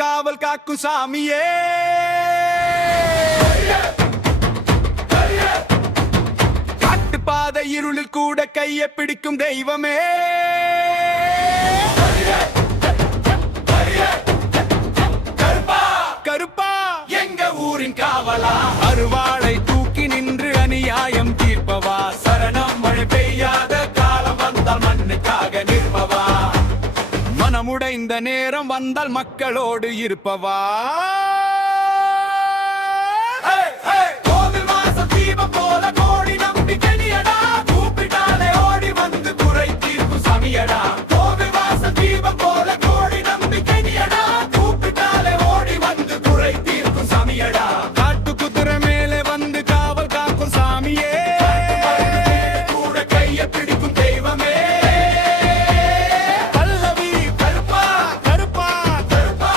காவல் காக்கும் சாமியே. காட்டுப்பாதை இருளில் கூட கையை பிடிக்கும் தெய்வமே. கருப்பா எங்க ஊரின் காவலா, அருவாளை தூக்கி நின்று அநியாயம் தீர்ப்பவா, சரணம் மழை பெய்யாத காலம் வந்தால் மண்ணுக்காக நிற்பவா, மனமுடைந்த நேரம் வந்தால் மக்களோடு இருப்பவா. கோவில் வாசல் தீபம் போல கோடி நம்பிக்கை நீயடா, கூப்பிட்டாலே ஓடி வந்து குறை தீர்க்கும் சாமியடா. கோவில் வாசல் தீபம் போல கோடி நம்பிக்கை நீயடா, கூப்பிட்டாலே ஓடி வந்து குறை தீர்க்கும் சாமியடா. காட்டு குதிரை மேலே வந்து காவல் காக்கும் சாமியே, கூட கையை பிடிக்கும் தெய்வமே. பல்லவி கருப்பா கருப்பா கருப்பா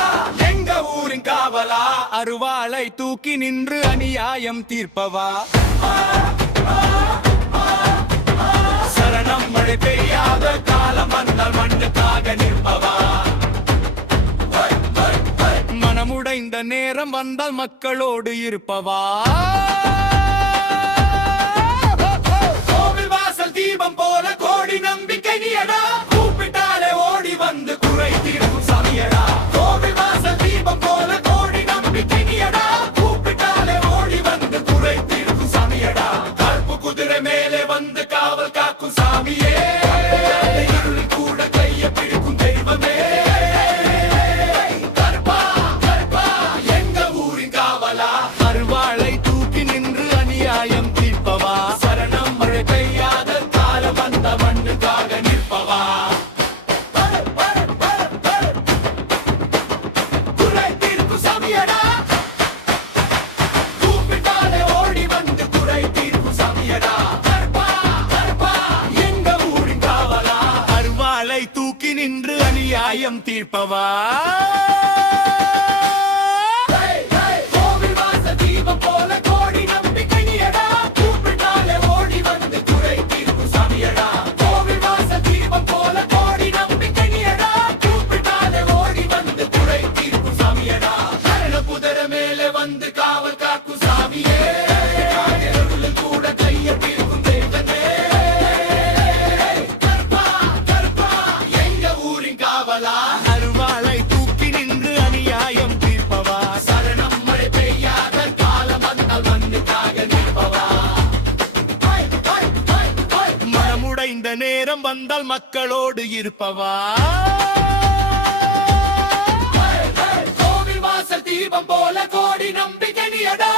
எங்க ஊரின் காவலா, அருவாளை தூக்கி நின்று அநியாயம் தீர்ப்பவா, சரணம் மழை பெய்யாத காலம் வந்தால் மண்ணுக்காக நிற்பவா, மனமுடைந்த நேரம் வந்தால் மக்களோடு இருப்பவா. கோவில் வாசல் தீபம் போல கோடி நம்பிக்கை நீயடா, கூப்பிட்டாலே ஓடி வந்து குறை தீர்க்கும் சாமியடா. கோவில் வாசல் தீபம் போல கோடி நம்பிக்கை நீயடா, கூப்பிட்டாலே ஓடி வந்து குறை தீர்க்கும் சாமியடா. கருப்பு குதிரை மேலே வந்து காவல் காக்கும் சாமியே, இருளில் கூட கையை பிடிக்கும் தெய்வமே. கருப்பா கருப்பா எங்க ஊரின் காவலா, அருவாளை தூக்கி நின்று அநியாயம் தீர்ப்பவா, சரணம் மழை பெய்யாத காலம் வந்த மண்ணுக்காக நிற்பவா, குறை தீர்க்கும் சாமியடா. கூப்பிட்டாலே ஓடி வந்து குறை தீர்க்கும் சாமியடா. கருப்பா கருப்பா எங்க ஊரின் காவலா, அருவாளை தூக்கி நின்று அநியாயம் தீர்ப்பவா. கோவில் வாசல் தீபம் போல கோடி நம்பிக்கை நீயடா, கூப்பிட்டாலே ஓடி வந்து குறை தீர்க்கும் சாமியடா. கோவில் வாசல் தீபம் போல கோடி நம்பிக்கை நீயடா, கூப்பிட்டாலே ஓடி வந்து குறை தீர்க்கும் சாமியடா. சரண குதிரை மேலே வந்து காவல் காக்கும் சாமியே, இருளில் கூட கையை பிடிக்கும் தெய்வமே. கருப்பா கருப்பா எங்க ஊரின் காவலா, அருவாளை தூக்கி நின்று அநியாயம் தீர்ப்பவா, சரணம் மழை பெய்யாத காலம் வந்தால் மண்ணுக்காக நிற்பவா, மனமுடைந்த நேரம் வந்தால் மக்களோடு இருப்பவா. கோவில் வாசல் தீபம் போல கோடி நம்பிக்கை நீயடா,